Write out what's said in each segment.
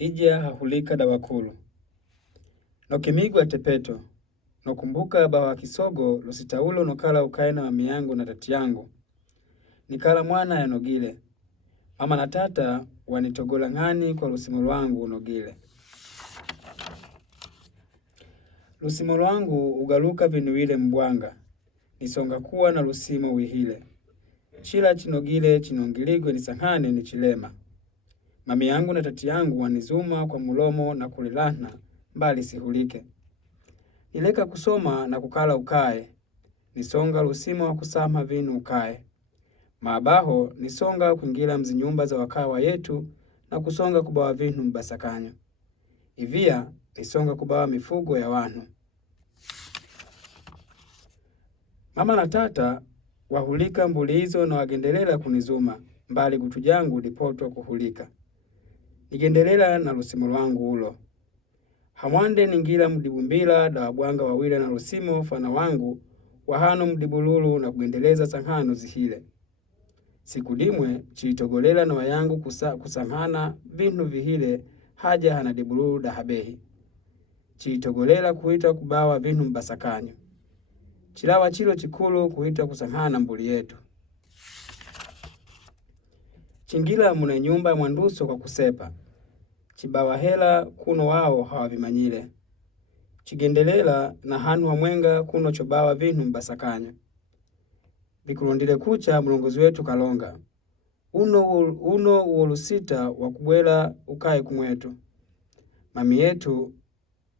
ija hahulika dawakulu nokimigwa tepeto nokumbuka bawa kisogo lusitaulo nokala ukae na mami yangu na tati yangu nikala mwana yanogile mama na tata wanitogola ng'ani kwa lusimo lwangu unogile. Lusimo lwangu ugaluka vinuwile mbwanga nisonga kuwa na lusimo wihile chila chinogile chinongiligwe nisanghane ni chilema. Mami yangu na tati yangu wanizuma kwa mulomo na kulilana mbali sihulike. Nileka kusoma na kukala ukae nisonga lusimo wa kusama vinu ukae. Maabaho nisonga kuingila mzinyumba za wakawa yetu na kusonga kubawa vinu mbasakanyo. Ivia nisonga kubawa mifugo ya wanu. Mama na tata wahulika mbuli hizo na wagendelela kunizuma mbali gutu jangu lipotwa kuhulika. Nigendelela na lusimo lwangu ulo. Hamwande ningila mdibumbila da wabwanga wawile na lusimo fana wangu wahano mdibululu na kugendeleza sanghano zihile. Siku dimwe chiitogolela na wayangu kusanghana vinu vihile haja hana dibululu da habehi. Chiitogolela kuhita kubawa vinu mbasakanyo. Chilawa chilo chikulu kuhita kusanghana mbuli yetu. Chingila mune nyumba mwanduso kwa kusepa. Chibawa hela kuno wao hawavimanyile. Chigendelela na hanu wa mwenga kuno chobawa vinu mbasakanyo. Vikulundile kucha mulongozi wetu kalonga. Uno uolusita wakubwela ukae kumwetu.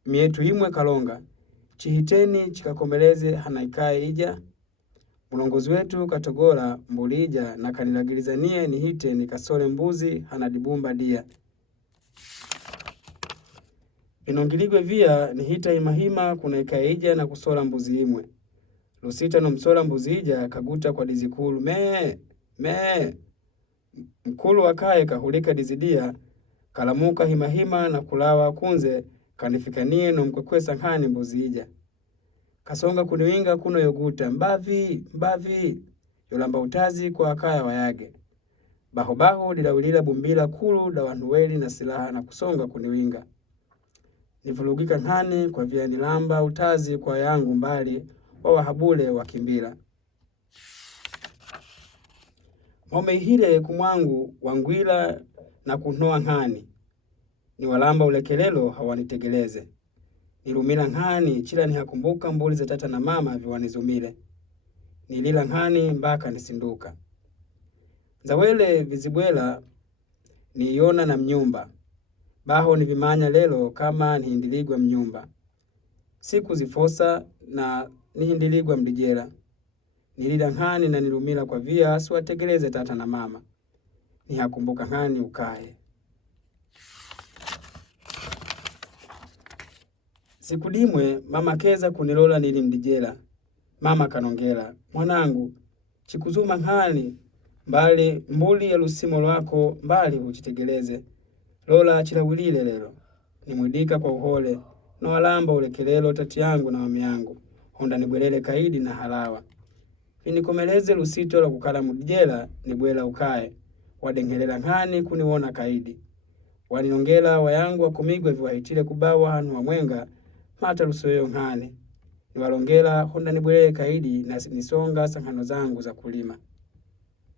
Mietu imwe kalonga. Chihiteni chikakomeleze hanaikae ija. Mulongozi wetu katogola mbulija na kanilagilizanie nihite nikasole mbuzi hanadibumba dia. Inongiligwe via nihita himahima kuna ikae ija na kusola mbuzi imwe. Lusita no msola mbuzi ija kaguta kwa dizikulu mee. Mkulu wakae kahulika dizidia kalamuka himahima na kulawa kunze kanifikanie no mkwekwe sanghani mbuzi ija. Kasonga kuniwinga kuno yoguta mbavi yolamba utazi kwa akaya wayage. Baho dilawilila bumbila kulu da wanuweli na silaha na kusonga kuniwinga. Nivulugika nghani kwa vya nilamba utazi kwa yangu mbali wa wahabule wakimbila. Mome hile kumwangu wangwila na kunoa nghani. Ni walamba ulekelelo hawanitegeleze. Nilumila nghani chila nihakumbuka mbuli za tata na mama viwanizumile. Nilila nghani mbaka nisinduka. Zawele vizibwela niiona na mnyumba. Baho nivimanya lelo kama nihindiligwa mnyumba. Siku zifosa na nihindiligwa mdijela. Nilila nghani na nilumila kwa via suwategeleze tata na mama. Nihakumbuka nghani ukae. Siku dimwe mama keza kunilola nili mdijela. Mama kanongela, mwanangu, chikuzuma nghani mbali mbuli ya lusimo lwako mbali uchitegeleze. Lola chilawilile lelo. Nimwidika kwa uhole na walamba ulekelelo tati yangu na mami yangu. Honda nibwelele kaidi na halawa. Nikomeleze lusito la kukala mdijela nibwela ukae. Wadengelela nghani kuniwona kaidi. Waninongela wayangu wakumigwe viwahitile kubawa hanu wa mwenga mata lusoyo nghani. Niwalongela honda nibwelele kaidi na nisonga sanghano zangu za kulima.